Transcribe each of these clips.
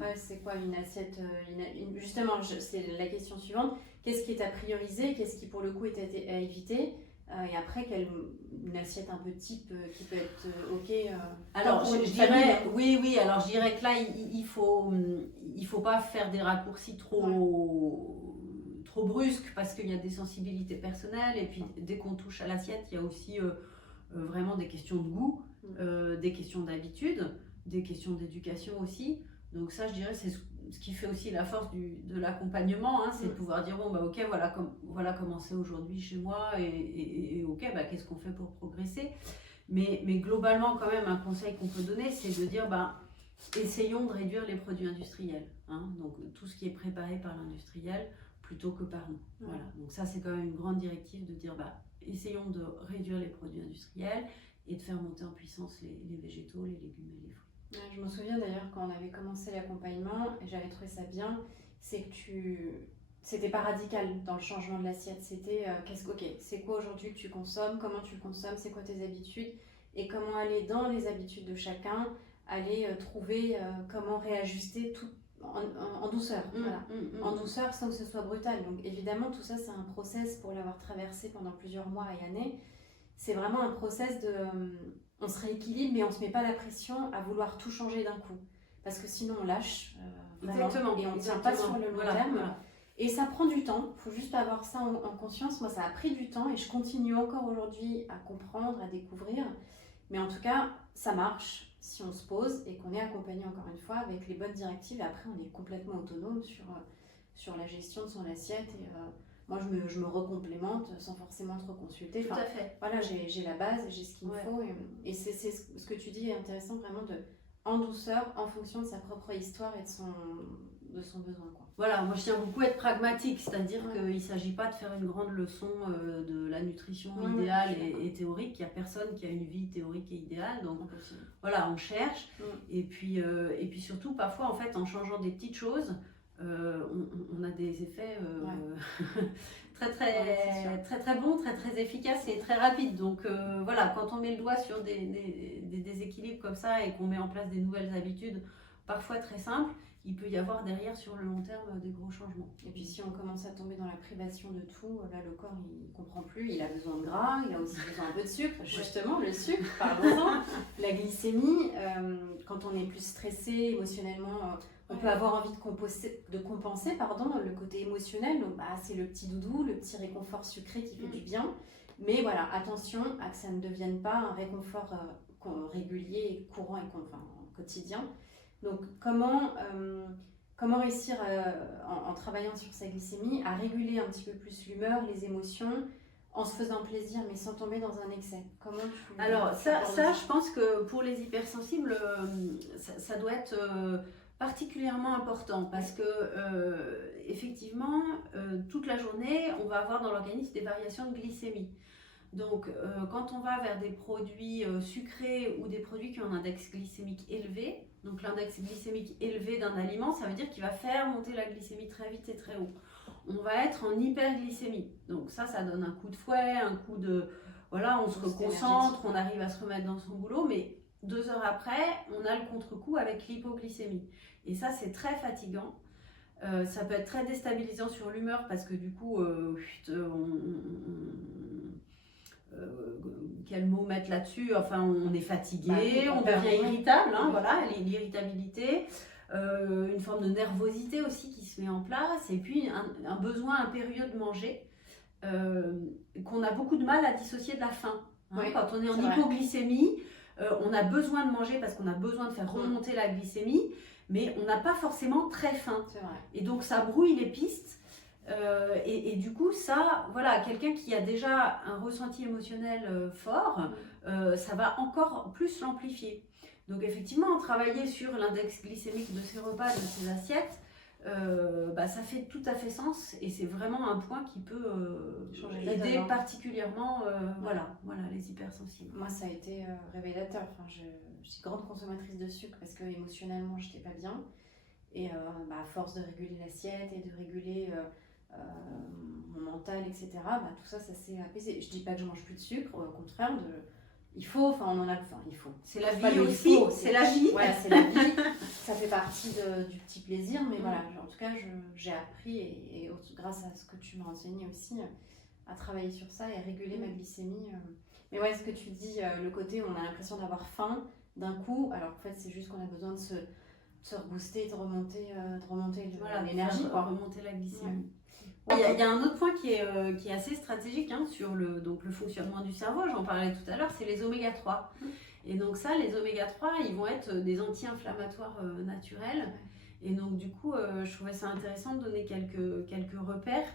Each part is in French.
Après, c'est quoi une assiette justement, c'est la question suivante. Qu'est-ce qui est à prioriser? Qu'est-ce qui, pour le coup, est à éviter? Et après, une assiette un peu type qui peut être OK Alors, pour une je famille, dirais, hein. oui, alors je dirais que là, il faut pas faire des raccourcis trop brusques parce qu'il y a des sensibilités personnelles et puis dès qu'on touche à l'assiette, il y a aussi vraiment des questions de goût, des questions d'habitude, des questions d'éducation aussi. Donc ça, je dirais, c'est ce qui fait aussi la force de l'accompagnement, hein, c'est de pouvoir dire, bon, bah, ok, voilà comment c'est aujourd'hui chez moi et ok, bah, qu'est-ce qu'on fait pour progresser? Mais globalement, quand même, un conseil qu'on peut donner, c'est de dire, bah, essayons de réduire les produits industriels. Hein, donc tout ce qui est préparé par l'industriel plutôt que par nous. Voilà. Donc ça, c'est quand même une grande directive de dire, bah, essayons de réduire les produits industriels et de faire monter en puissance les végétaux, les légumes et les fruits. Ouais, je me souviens d'ailleurs quand on avait commencé l'accompagnement, et j'avais trouvé ça bien, c'est que c'était pas radical dans le changement de l'assiette. C'était c'est quoi aujourd'hui que tu consommes, comment tu le consommes, c'est quoi tes habitudes, et comment aller dans les habitudes de chacun, aller trouver comment réajuster tout en douceur. Voilà. En douceur sans que ce soit brutal. Donc évidemment, tout ça, c'est un process pour l'avoir traversé pendant plusieurs mois et années. C'est vraiment un process de on se rééquilibre, mais on se met pas la pression à vouloir tout changer d'un coup. Parce que sinon, on lâche. Exactement. Et on ne tient pas sur le long terme. Voilà. Et ça prend du temps. Il faut juste avoir ça en conscience. Moi, ça a pris du temps et je continue encore aujourd'hui à comprendre, à découvrir. Mais en tout cas, ça marche si on se pose et qu'on est accompagné, encore une fois, avec les bonnes directives. Et après, on est complètement autonome sur la gestion de son assiette. Et moi, je me recomplémente sans forcément te reconsulter. Tout à fait. Voilà, j'ai la base, j'ai ce qu'il me faut. Et c'est ce que tu dis est intéressant, vraiment en douceur, en fonction de sa propre histoire et de son besoin. Quoi. Voilà, moi je tiens beaucoup à être pragmatique, c'est-à-dire qu'il ne s'agit pas de faire une grande leçon de la nutrition idéale et théorique. Il n'y a personne qui a une vie théorique et idéale, donc voilà, on cherche. Et puis surtout, parfois, en fait, en changeant des petites choses, on a des effets très bons, très efficaces et très rapides. Donc voilà, quand on met le doigt sur des déséquilibres comme ça et qu'on met en place des nouvelles habitudes, parfois très simples, il peut y avoir derrière sur le long terme des gros changements. Et puis si on commence à tomber dans la privation de tout, là le corps il comprend plus, il a besoin de gras, il a aussi besoin un peu de sucre, justement le sucre, parlons-en. La glycémie, quand on est plus stressé émotionnellement, on peut avoir envie de compenser le côté émotionnel, donc c'est le petit doudou, le petit réconfort sucré qui fait du bien. Mais voilà, attention à que ça ne devienne pas un réconfort régulier, courant et quotidien. Donc comment réussir en travaillant sur sa glycémie à réguler un petit peu plus l'humeur, les émotions, en se faisant plaisir mais sans tomber dans un excès? Alors ça je pense que pour les hypersensibles, ça doit être particulièrement important parce que effectivement toute la journée on va avoir dans l'organisme des variations de glycémie. Donc quand on va vers des produits sucrés ou des produits qui ont un index glycémique élevé, donc l'index glycémique élevé d'un aliment, ça veut dire qu'il va faire monter la glycémie très vite et très haut. On va être en hyperglycémie. Donc ça donne un coup de fouet, un coup de... Voilà, on se reconcentre, on arrive à se remettre dans son boulot, mais 2 heures après, on a le contre-coup avec l'hypoglycémie. Et ça, c'est très fatigant. Ça peut être très déstabilisant sur l'humeur parce que du coup, quel mot mettre là-dessus? Enfin, on est fatigué, on devient irritable, hein, voilà, l'irritabilité, une forme de nervosité aussi qui se met en place, et puis un besoin impérieux de manger qu'on a beaucoup de mal à dissocier de la faim. Hein, quand on est en hypoglycémie, on a besoin de manger parce qu'on a besoin de faire remonter la glycémie, mais on n'a pas forcément très faim. Et donc ça brouille les pistes. Et du coup, ça, voilà, quelqu'un qui a déjà un ressenti émotionnel fort, ça va encore plus l'amplifier. Donc effectivement, travailler sur l'index glycémique de ses repas, de ses assiettes, ça fait tout à fait sens et c'est vraiment un point qui peut aider particulièrement les hypersensibles. Moi, ça a été révélateur. Enfin, je suis grande consommatrice de sucre parce que émotionnellement, je n'étais pas bien. Et à force de réguler l'assiette et de réguler mon mental, etc., tout ça s'est apaisé. Je dis pas que je mange plus de sucre, au contraire, il faut, enfin on en a, enfin il faut. C'est la Pas vie le il aussi, faut, c'est la vie. Voilà, c'est la vie. Ça fait partie du petit plaisir, mais voilà, en tout cas, j'ai appris, et grâce à ce que tu m'as enseigné aussi, à travailler sur ça et réguler ma glycémie. Mais ouais, ce que tu dis, le côté où on a l'impression d'avoir faim d'un coup, alors qu'en fait, c'est juste qu'on a besoin de se rebooster, de remonter l'énergie, quoi, remonter la glycémie. Ouais. Il y a un autre point qui est assez stratégique sur le fonctionnement du cerveau, j'en parlais tout à l'heure, c'est les oméga 3. Et donc ça, les oméga 3, ils vont être des anti-inflammatoires naturels. Et donc du coup, je trouvais ça intéressant de donner quelques repères.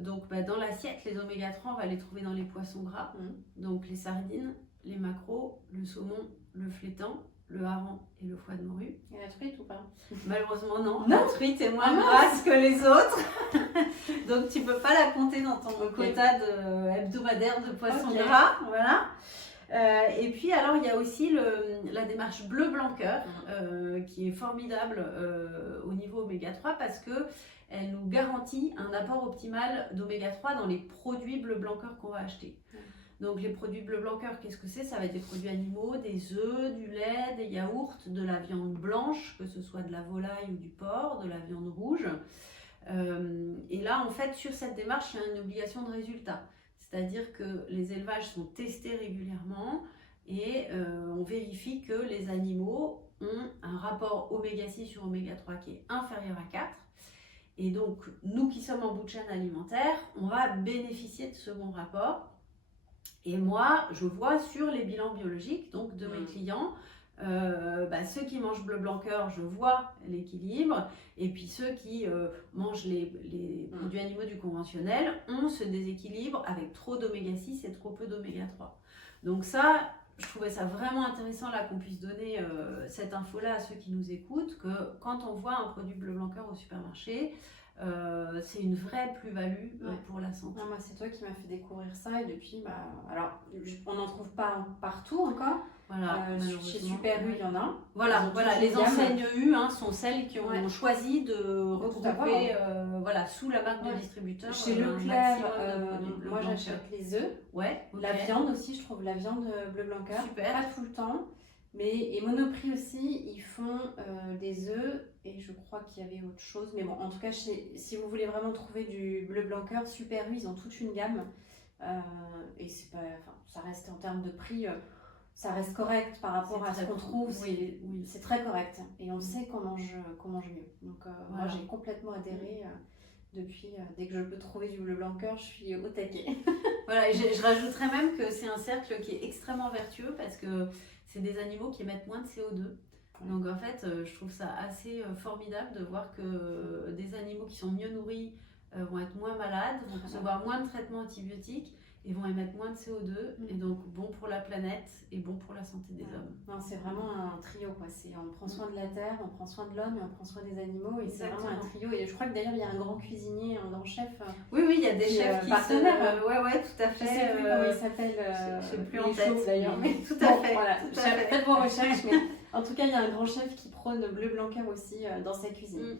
Donc dans l'assiette, les oméga 3, on va les trouver dans les poissons gras. Donc les sardines, les maquereaux, le saumon, le flétan, le hareng et le foie de morue. Et la truite ou pas? Malheureusement non, la truite est moins grasse que les autres. Donc tu peux pas la compter dans ton quota hebdomadaire de poissons gras. Voilà. Et puis alors il y a aussi la démarche bleu blanc cœur qui est formidable au niveau oméga 3 parce que elle nous garantit un apport optimal d'oméga 3 dans les produits bleu blanc cœur qu'on va acheter. Donc les produits bleu blanc cœur, qu'est-ce que c'est? Ça va être des produits animaux, des œufs, du lait, des yaourts, de la viande blanche, que ce soit de la volaille ou du porc, de la viande rouge. Et là en fait sur cette démarche il y a une obligation de résultat. C'est-à-dire que les élevages sont testés régulièrement et on vérifie que les animaux ont un rapport oméga 6 sur oméga 3 qui est inférieur à 4. Et donc, nous qui sommes en bout de chaîne alimentaire, on va bénéficier de ce bon rapport. Et moi, je vois sur les bilans biologiques donc de mes clients, ceux qui mangent bleu blanc cœur, je vois l'équilibre, et puis ceux qui mangent les produits animaux du conventionnel ont ce déséquilibre avec trop d'oméga 6 et trop peu d'oméga 3. Donc ça, je trouvais ça vraiment intéressant là qu'on puisse donner cette info-là à ceux qui nous écoutent, que quand on voit un produit bleu blanc cœur au supermarché, c'est une vraie plus-value pour la santé. Non, moi, c'est toi qui m'as fait découvrir ça et depuis, alors on n'en trouve pas partout encore. Voilà, chez Super U, il y en a. Voilà, les enseignes U sont celles qui ont choisi de regrouper sous la marque de distributeur. Chez Leclerc, moi j'achète les œufs. Ouais, La viande aussi, je trouve la viande bleu blanc cœur. Super. Pas tout le temps. Et Monoprix aussi, ils font des œufs et je crois qu'il y avait autre chose. Mais bon, en tout cas, si vous voulez vraiment trouver du bleu blanc cœur, Super U, ils ont toute une gamme. Et c'est pas, ça reste en termes de prix, ça reste correct par rapport à ce qu'on trouve. C'est très correct. Et on sait qu'on mange mieux. Donc moi, j'ai complètement adhéré. Depuis, dès que je peux trouver du bleu blanc cœur, je suis au taquet. Voilà, et je rajouterais même que c'est un cercle qui est extrêmement vertueux parce que c'est des animaux qui émettent moins de CO2. Donc en fait, je trouve ça assez formidable de voir que des animaux qui sont mieux nourris vont être moins malades, vont recevoir moins de traitements antibiotiques et vont émettre moins de CO2 et donc bon pour la planète et bon pour la santé des hommes. Non, c'est vraiment un trio quoi. On prend soin de la terre, on prend soin de l'homme et on prend soin des animaux et c'est vraiment un trio. Et je crois que d'ailleurs il y a un grand cuisinier, un grand chef. Oui, il y a des chefs qui partenaires. Ouais, tout à fait. Je sais plus comment il s'appelle. Je sais plus en tête d'ailleurs. Mais tout à fait. Voilà. Faites vos recherches. Mais en tout cas, il y a un grand chef qui prône bleu blanc cœur aussi dans sa cuisine.